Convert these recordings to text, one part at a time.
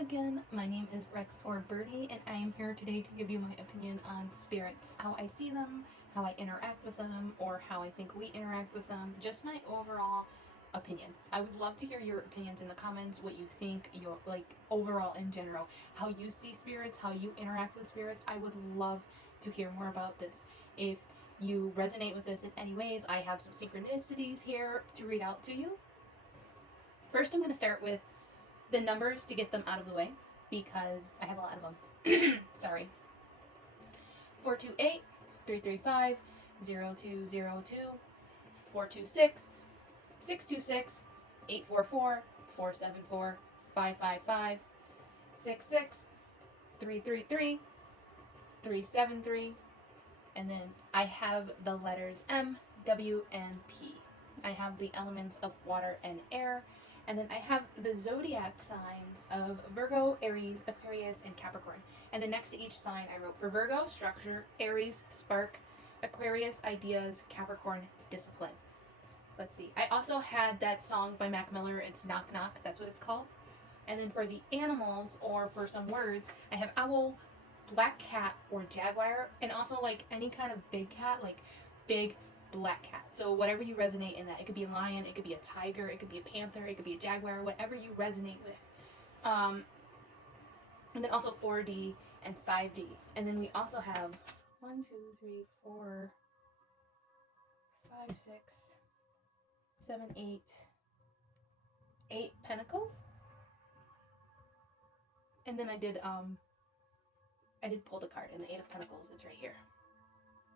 again. My name is Rex or Birdie, and I am here today to give you my opinion on spirits, how I see them, how I interact with them, or how I think we interact with them. Just my overall opinion. I would love to hear your opinions in the comments, what you think, your overall in general, how you see spirits, how you interact with spirits. I would love to hear more about this. If you resonate with this in any ways, I have some synchronicities here to read out to you. First, I'm going to start with the numbers to get them out of the way because I have a lot of them. Sorry. 428, 335, 0202, 426, 626, 844, 474, 555, 66, 333, 373, and then I have the letters M, W, and P. I have the elements of water and air. And then I have the zodiac signs of Virgo, Aries, Aquarius, and Capricorn. And then next to each sign I wrote for Virgo, structure, Aries, spark, Aquarius, ideas, Capricorn, discipline. Let's see. I also had that song by Mac Miller, it's Knock Knock, that's what it's called. And then for the animals, or for some words, I have owl, black cat, or jaguar, and also like any kind of big cat, like big black cat. So whatever you resonate in that, it could be a lion, it could be a tiger, it could be a panther, it could be a jaguar, whatever you resonate with. And then also 4D and 5D. And then we also have 1, 2, 3, 4, 5, 6, 7, 8 pentacles. And then I did pull the card, and the 8 of pentacles is right here.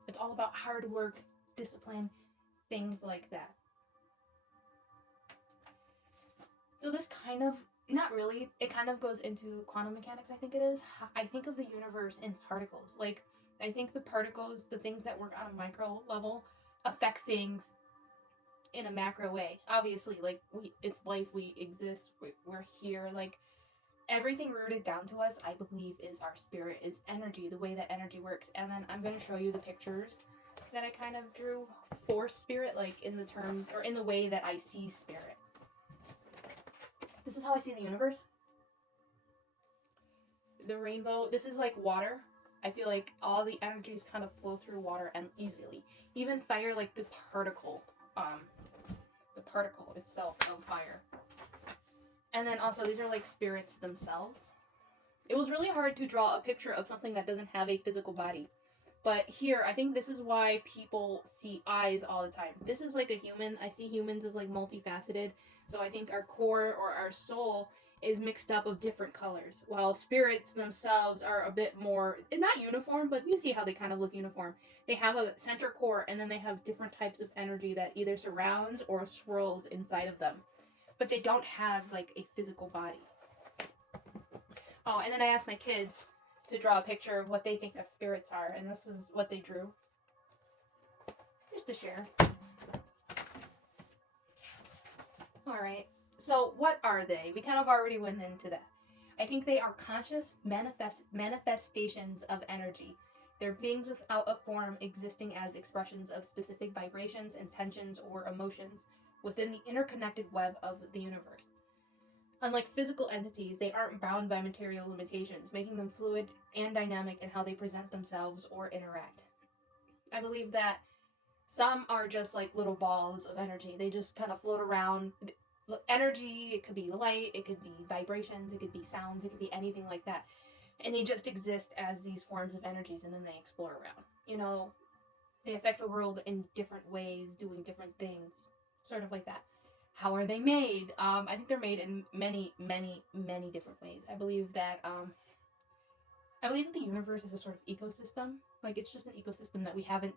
It's all about hard work, discipline, things like that. So this kind of, not really, it kind of goes into quantum mechanics, I think it is. I think of the universe in particles. Like, I think the particles, the things that work on a micro level, affect things in a macro way. Obviously, like, it's life, we exist, we're here, like, everything rooted down to us, I believe, is our spirit, is energy, the way that energy works. And then I'm going to show you the pictures that I kind of drew for spirit, like in the term, or in the way that I see spirit. This is how I see the universe. The rainbow, this is like water. I feel like all the energies kind of flow through water and easily. Even fire, like the particle itself of fire. And then also these are like spirits themselves. It was really hard to draw a picture of something that doesn't have a physical body. But here, I think this is why people see eyes all the time. This is like a human. I see humans as like multifaceted. So I think our core or our soul is mixed up of different colors. While spirits themselves are a bit more, not uniform, but you see how they kind of look uniform. They have a center core, and then they have different types of energy that either surrounds or swirls inside of them. But they don't have like a physical body. Oh, and then I asked my kids to draw a picture of what they think of spirits are, and this is what they drew. Just to share. Alright, so what are they? We kind of already went into that. I think they are conscious manifestations of energy. They're beings without a form, existing as expressions of specific vibrations, intentions, or emotions within the interconnected web of the universe. Unlike physical entities, they aren't bound by material limitations, making them fluid and dynamic in how they present themselves or interact. I believe that some are just like little balls of energy. They just kind of float around. Energy, it could be light, it could be vibrations, it could be sounds, it could be anything like that. And they just exist as these forms of energies, and then they explore around. You know, they affect the world in different ways, doing different things, sort of like that. How are they made? I think they're made in many, many, many different ways. I believe that the universe is a sort of ecosystem. Like, it's just an ecosystem that we haven't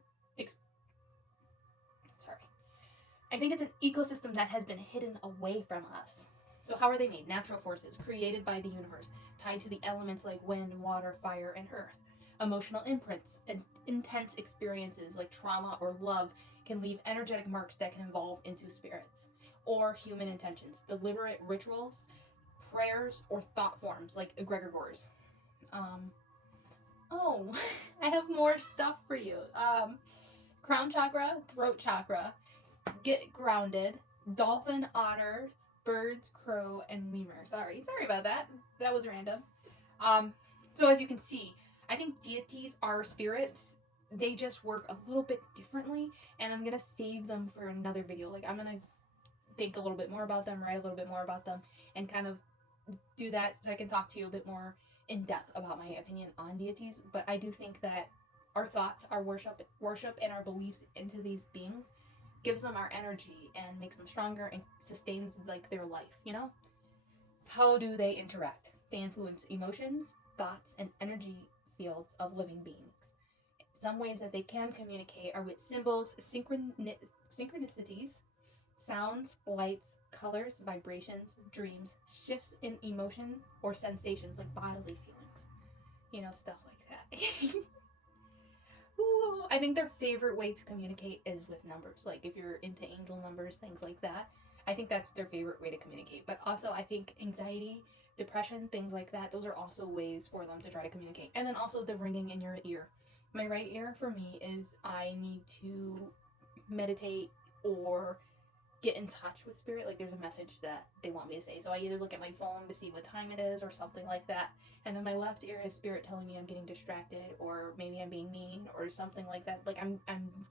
I think it's an ecosystem that has been hidden away from us. So how are they made? Natural forces created by the universe, tied to the elements like wind, water, fire, and earth. Emotional imprints and intense experiences like trauma or love can leave energetic marks that can evolve into spirits. Or human intentions, deliberate rituals, prayers, or thought forms like egregores. Oh, I have more stuff for you. Crown chakra, throat chakra, get grounded, dolphin, otter, birds, crow, and lemur. Sorry about that. That was random. So as you can see, I think deities are spirits. They just work a little bit differently, and I'm gonna save them for another video. Like, I'm gonna think a little bit more about them, write a little bit more about them, and kind of do that so I can talk to you a bit more in depth about my opinion on deities. But I do think that our thoughts, our worship, and our beliefs into these beings gives them our energy and makes them stronger and sustains like their life, you know? How do they interact? They influence emotions, thoughts, and energy fields of living beings. Some ways that they can communicate are with symbols, synchronicities, sounds, lights, colors, vibrations, dreams, shifts in emotion or sensations like bodily feelings. You know, stuff like that. Ooh, I think their favorite way to communicate is with numbers. Like if you're into angel numbers, things like that. I think that's their favorite way to communicate. But also I think anxiety, depression, things like that, those are also ways for them to try to communicate. And then also the ringing in your ear. My right ear for me is I need to meditate or get in touch with spirit. Like there's a message that they want me to say. So I either look at my phone to see what time it is or something like that. And then my left ear is spirit telling me I'm getting distracted or maybe I'm being mean or something like that. Like I'm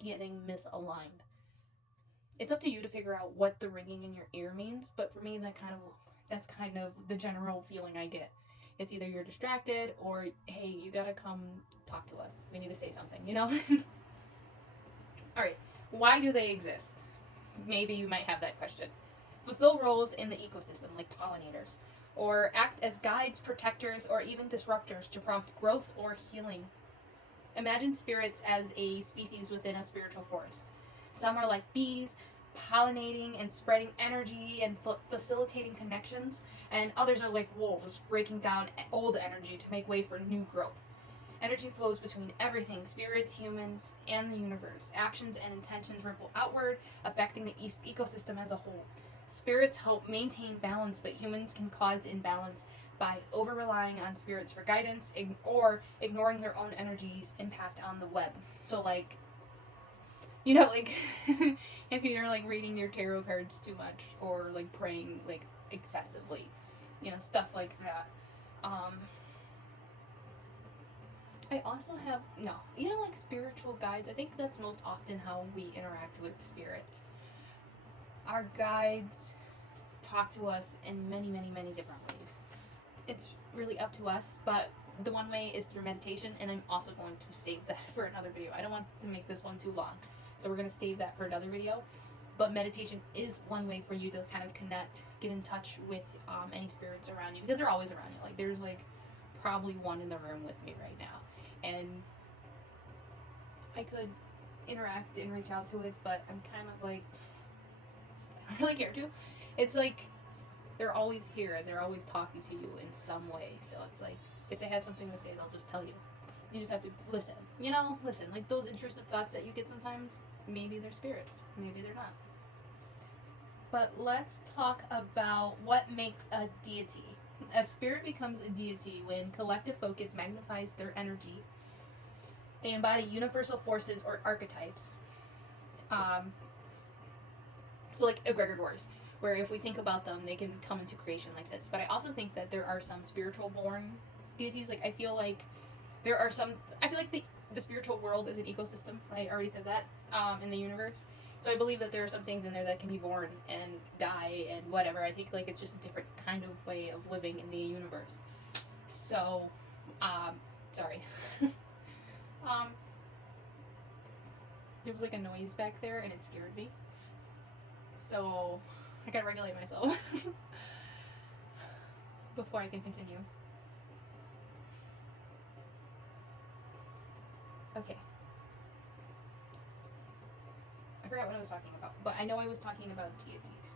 getting misaligned. It's up to you to figure out what the ringing in your ear means, but for me that's kind of the general feeling I get. It's either you're distracted or hey, you gotta come talk to us. We need to say something, you know? Alright, why do they exist? Maybe you might have that question. Fulfill roles in the ecosystem like pollinators, or act as guides, protectors, or even disruptors to prompt growth or healing. Imagine spirits as a species within a spiritual forest. Some are like bees, pollinating and spreading energy and facilitating connections, and others are like wolves, breaking down old energy to make way for new growth. Energy flows between everything, spirits, humans, and the universe. Actions and intentions ripple outward, affecting the ecosystem as a whole. Spirits help maintain balance, but humans can cause imbalance by over-relying on spirits for guidance or ignoring their own energy's impact on the web. So, like, you know, like, if you're, like, reading your tarot cards too much or, like, praying, like, excessively, you know, stuff like that. I also have, like spiritual guides. I think that's most often how we interact with spirits. Our guides talk to us in many, many, many different ways. It's really up to us, but the one way is through meditation, and I'm also going to save that for another video. I don't want to make this one too long, so we're going to save that for another video. But meditation is one way for you to kind of connect, get in touch with any spirits around you, because they're always around you. Like, there's like probably one in the room with me right now. And I could interact and reach out to it, but I'm kind of like, I don't really care to. It's like, they're always here, and they're always talking to you in some way. So it's like, if they had something to say, they'll just tell you. You just have to listen. You know, listen. Like those intrusive thoughts that you get sometimes, maybe they're spirits, maybe they're not. But let's talk about what makes a deity. A spirit becomes a deity when collective focus magnifies their energy. They embody universal forces or archetypes. So like egregores, where if we think about them, they can come into creation like this. But I also think that there are some spiritual born deities. Like I feel like the spiritual world is an ecosystem. I already said that, in the universe. So I believe that there are some things in there that can be born and die and whatever. I think like it's just a different kind of way of living in the universe. So, sorry. There was like a noise back there and it scared me. So, I gotta regulate myself before I can continue. Okay. I forgot what I was talking about, but I know I was talking about deities.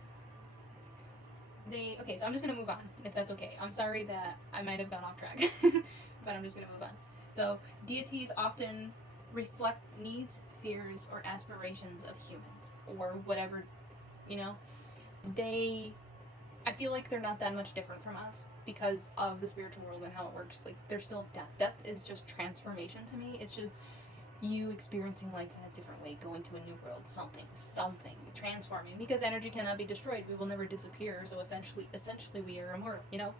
Okay, so I'm just gonna move on, if that's okay. I'm sorry that I might have gone off track, but I'm just gonna move on. So, deities often reflect needs, fears, or aspirations of humans, or whatever, you know? I feel like they're not that much different from us because of the spiritual world and how it works. Like, there's still death. Death is just transformation to me. It's just you experiencing life in a different way, going to a new world, something, transforming. Because energy cannot be destroyed, we will never disappear. So essentially, we are immortal. You know.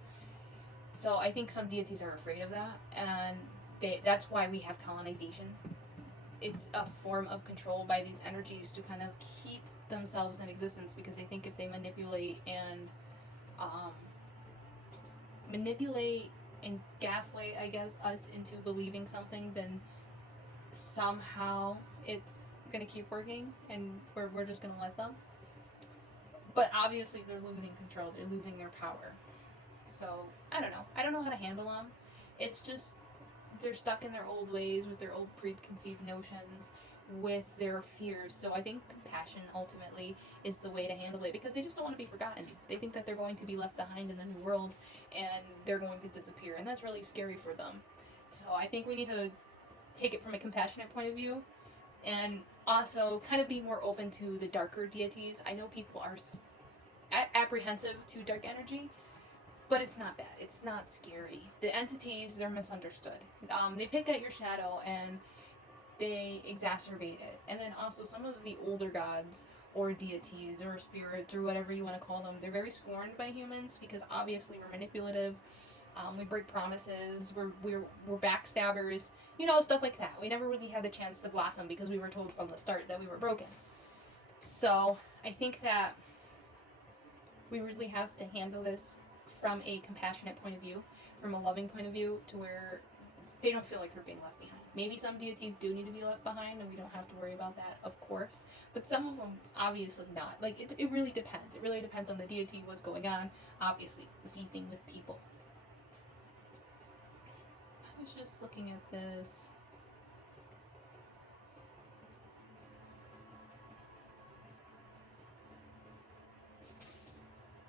So I think some deities are afraid of that, and that's why we have colonization. It's a form of control by these energies to kind of keep themselves in existence, because they think if they um, manipulate and gaslight, I guess, us into believing something, then somehow it's gonna keep working, and we're just gonna let them. But obviously, they're losing control. They're losing their power. So I don't know. I don't know how to handle them. It's just they're stuck in their old ways with their old preconceived notions, with their fears. So I think compassion ultimately is the way to handle it, because they just don't want to be forgotten. They think that they're going to be left behind in the new world and they're going to disappear, and that's really scary for them. So I think we need to take it from a compassionate point of view, and also kind of be more open to the darker deities. I know people are apprehensive to dark energy, but it's not bad. It's not scary. The entities, they're misunderstood. They pick at your shadow and they exacerbate it. And then also some of the older gods or deities or spirits or whatever you want to call them, they're very scorned by humans because obviously we're manipulative. We break promises. We're backstabbers. You know, stuff like that. We never really had the chance to blossom because we were told from the start that we were broken. So I think that we really have to handle this from a compassionate point of view, from a loving point of view, to where they don't feel like they're being left behind. Maybe some deities do need to be left behind, and we don't have to worry about that, of course. But some of them, obviously not. Like, it really depends. It really depends on the deity, what's going on. Obviously, the same thing with people. I was just looking at this.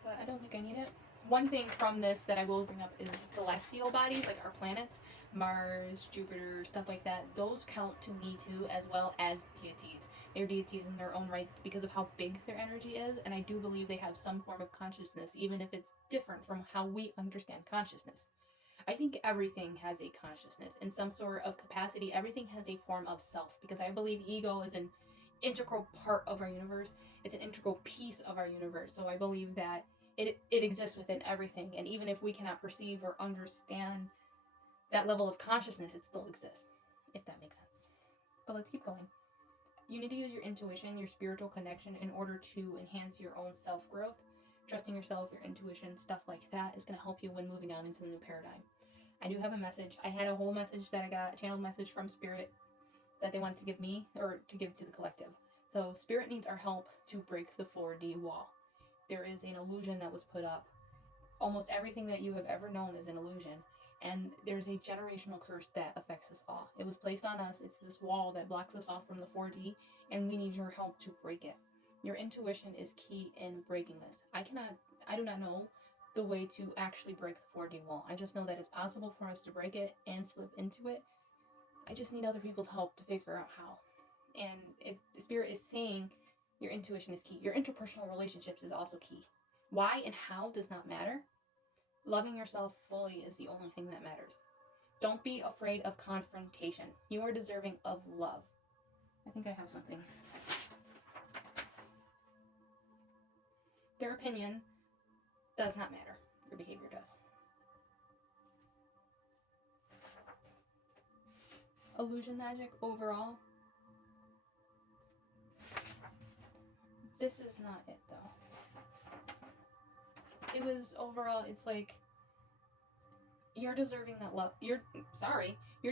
But I don't think I need it. One thing from this that I will bring up is celestial bodies, like our planets, Mars, Jupiter, stuff like that. Those count to me too, as well as deities. They're deities in their own right because of how big their energy is, and I do believe they have some form of consciousness, even if it's different from how we understand consciousness. I think everything has a consciousness in some sort of capacity. Everything has a form of self, because I believe ego is an integral part of our universe. It's an integral piece of our universe. So I believe that it exists within everything, and even if we cannot perceive or understand that level of consciousness, it still exists, if that makes sense. But let's keep going. You need to use your intuition, your spiritual connection, in order to enhance your own self-growth. Trusting yourself, your intuition, stuff like that is going to help you when moving on into the new paradigm. I do have a message. I had a whole message that I got, a channeled message from Spirit, that they wanted to give me, or to give to the collective. So Spirit needs our help to break the 4D wall. There is an illusion that was put up. Almost everything that you have ever known is an illusion. And there's a generational curse that affects us all. It was placed on us. It's this wall that blocks us off from the 4D, and we need your help to break it. Your intuition is key in breaking this. I do not know the way to actually break the 4D wall. I just know that it's possible for us to break it and slip into it. I just need other people's help to figure out how. And the Spirit is saying your intuition is key. Your interpersonal relationships is also key. Why and how does not matter. Loving yourself fully is the only thing that matters. Don't be afraid of confrontation. You are deserving of love. I think I have something. Their opinion does not matter. Your behavior does. Illusion magic overall. This is not it though. It was overall, it's like you're deserving that love. You're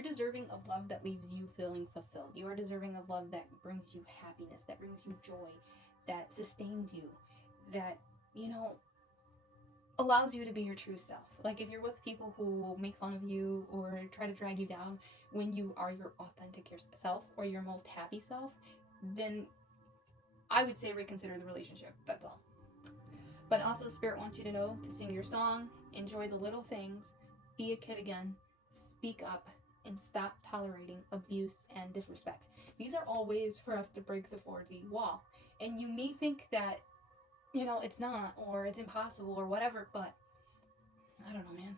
deserving of love that leaves you feeling fulfilled. You are deserving of love that brings you happiness, that brings you joy, that sustains you, that, you know, allows you to be your true self. Like, if you're with people who make fun of you or try to drag you down when you are your authentic self or your most happy self, then I would say reconsider the relationship. That's all. But also, Spirit wants you to know to sing your song, enjoy the little things, be a kid again, speak up, and stop tolerating abuse and disrespect. These are all ways for us to break the 4D wall. And you may think that, you know, it's not, or it's impossible, or whatever, but I don't know, man.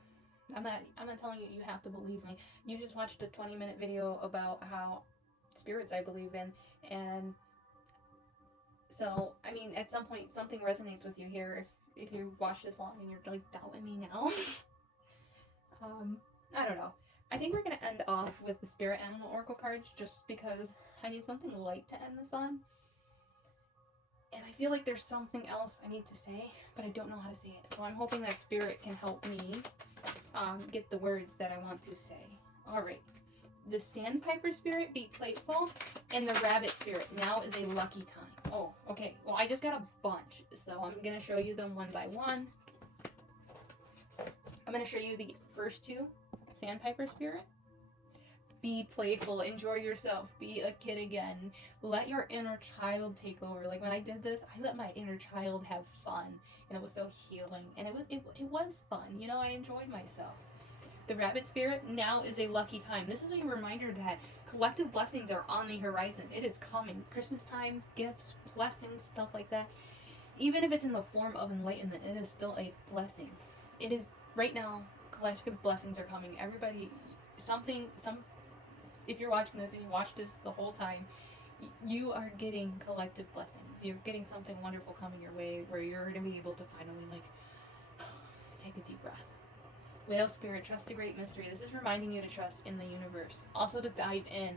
I'm not telling you you have to believe me. You just watched a 20-minute video about how spirits I believe in. And so, I mean, at some point, something resonates with you here. If you watch this long and you're like doubting me now, I don't know. I think we're gonna end off with the Spirit Animal Oracle cards just because I need something light to end this on. And I feel like there's something else I need to say, but I don't know how to say it. So I'm hoping that Spirit can help me get the words that I want to say. Alright. The Sandpiper Spirit, be playful, and the Rabbit Spirit, now is a lucky time. Oh, okay. Well, I just got a bunch, so I'm going to show you them one by one. I'm going to show you the first two. Sandpiper Spirit. Be playful, enjoy yourself, be a kid again. Let your inner child take over. Like when I did this, I let my inner child have fun, and it was so healing, and it was fun. You know, I enjoyed myself. The Rabbit Spirit, now is a lucky time. This is a reminder that collective blessings are on the horizon. It is coming. Christmas time, gifts, blessings, stuff like that. Even if it's in the form of enlightenment, it is still a blessing. It is, right now, collective blessings are coming. Everybody, if you're watching this and you watched this the whole time, you are getting collective blessings. You're getting something wonderful coming your way where you're going to be able to finally, like, take a deep breath. Whale Spirit, trust the great mystery. This is reminding you to trust in the universe. Also to dive in.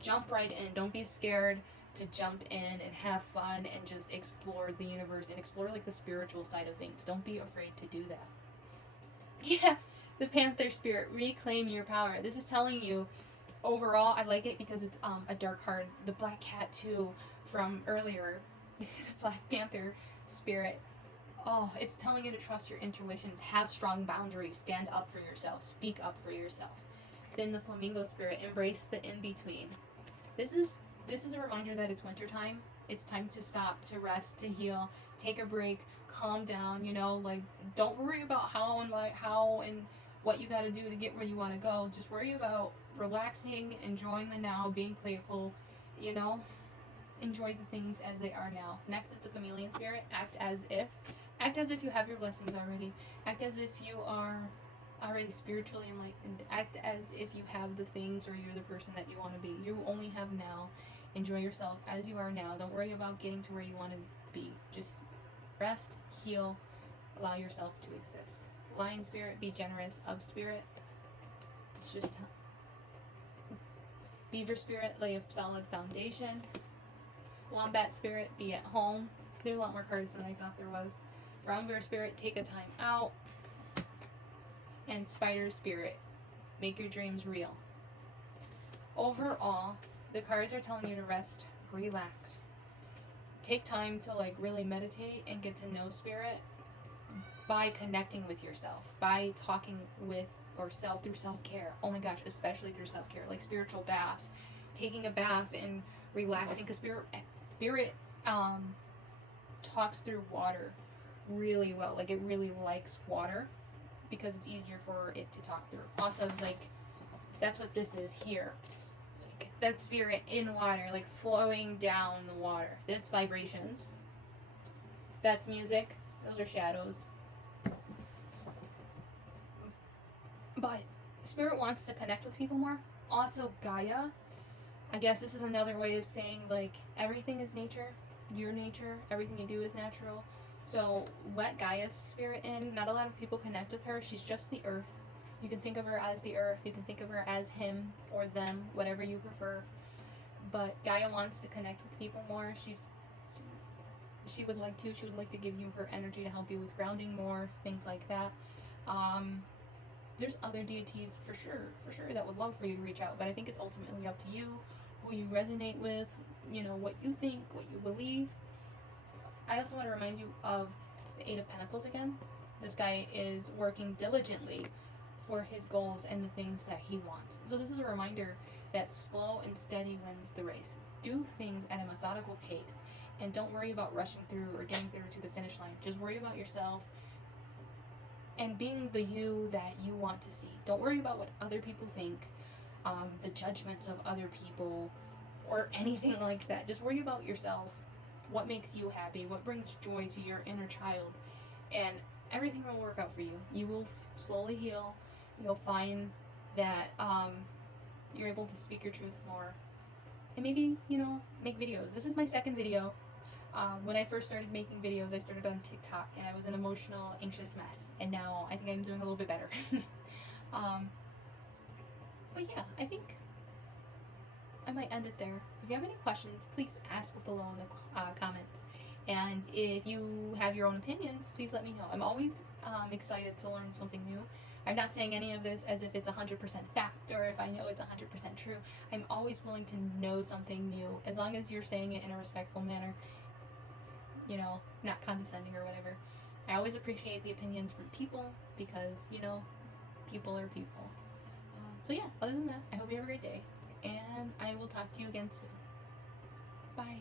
Jump right in. Don't be scared to jump in and have fun and just explore the universe and explore like the spiritual side of things. Don't be afraid to do that. Yeah, the Panther Spirit, reclaim your power. This is telling you, overall, I like it because it's a dark card. The Black Cat too from earlier, the Black Panther Spirit. Oh, it's telling you to trust your intuition, have strong boundaries, stand up for yourself, speak up for yourself. Then the Flamingo Spirit, embrace the in-between. This is a reminder that it's wintertime. It's time to stop, to rest, to heal, take a break, calm down, you know, like don't worry about how and what you gotta do to get where you wanna go. Just worry about relaxing, enjoying the now, being playful, you know. Enjoy the things as they are now. Next is the Chameleon Spirit, act as if. Act as if you have your blessings already. Act as if you are already spiritually enlightened. Act as if you have the things or you're the person that you want to be. You only have now. Enjoy yourself as you are now. Don't worry about getting to where you want to be. Just rest, heal, allow yourself to exist. Lion Spirit, be generous of spirit. It's just Beaver Spirit, lay a solid foundation. Wombat Spirit, be at home. There's a lot more cards than I thought there was. Brown Bear Spirit, take a time out. And Spider Spirit, make your dreams real. Overall, the cards are telling you to rest, relax. Take time to like really meditate and get to know Spirit by connecting with yourself, by talking with yourself through self-care. Oh my gosh, especially through self-care, like spiritual baths, taking a bath and relaxing, because spirit talks through water really well. Like it really likes water because it's easier for it to talk through. Also, like that's what this is here. Like that spirit in water, like flowing down the water. That's vibrations. That's music. Those are shadows. But spirit wants to connect with people more. Also, Gaia. I guess this is another way of saying like everything is nature. Your nature. Everything you do is natural. So let Gaia's spirit in. Not a lot of people connect with her. She's just the earth. You can think of her as the earth. You can think of her as him or them, whatever you prefer. But Gaia wants to connect with people more. She would like to. She would like to give you her energy to help you with grounding more, things like that. There's other deities for sure that would love for you to reach out, but I think it's ultimately up to you, who you resonate with, you know, what you think, what you believe. I also want to remind you of the Eight of Pentacles again. This guy is working diligently for his goals and the things that he wants. So this is a reminder that slow and steady wins the race. Do things at a methodical pace, and don't worry about rushing through or getting through to the finish line. Just worry about yourself and being the you that you want to see. Don't worry about what other people think, the judgments of other people, or anything like that. Just worry about yourself, what makes you happy, what brings joy to your inner child, and everything will work out for you. You will slowly heal. You'll find that you're able to speak your truth more. and maybe, make videos. This is my second video. When I first started making videos, I started on TikTok, and I was an emotional, anxious mess. And now I think I'm doing a little bit better. um, but yeah, I think I might end it there. If you have any questions, please ask below in the comments. And if you have your own opinions, please let me know. I'm always excited to learn something new. I'm not saying any of this as if it's 100% fact or if I know it's 100% true. I'm always willing to know something new as long as you're saying it in a respectful manner, not condescending or whatever. I always appreciate the opinions from people because, people are people. So yeah, other than that, I hope you have a great day, and I will talk to you again soon. Bye.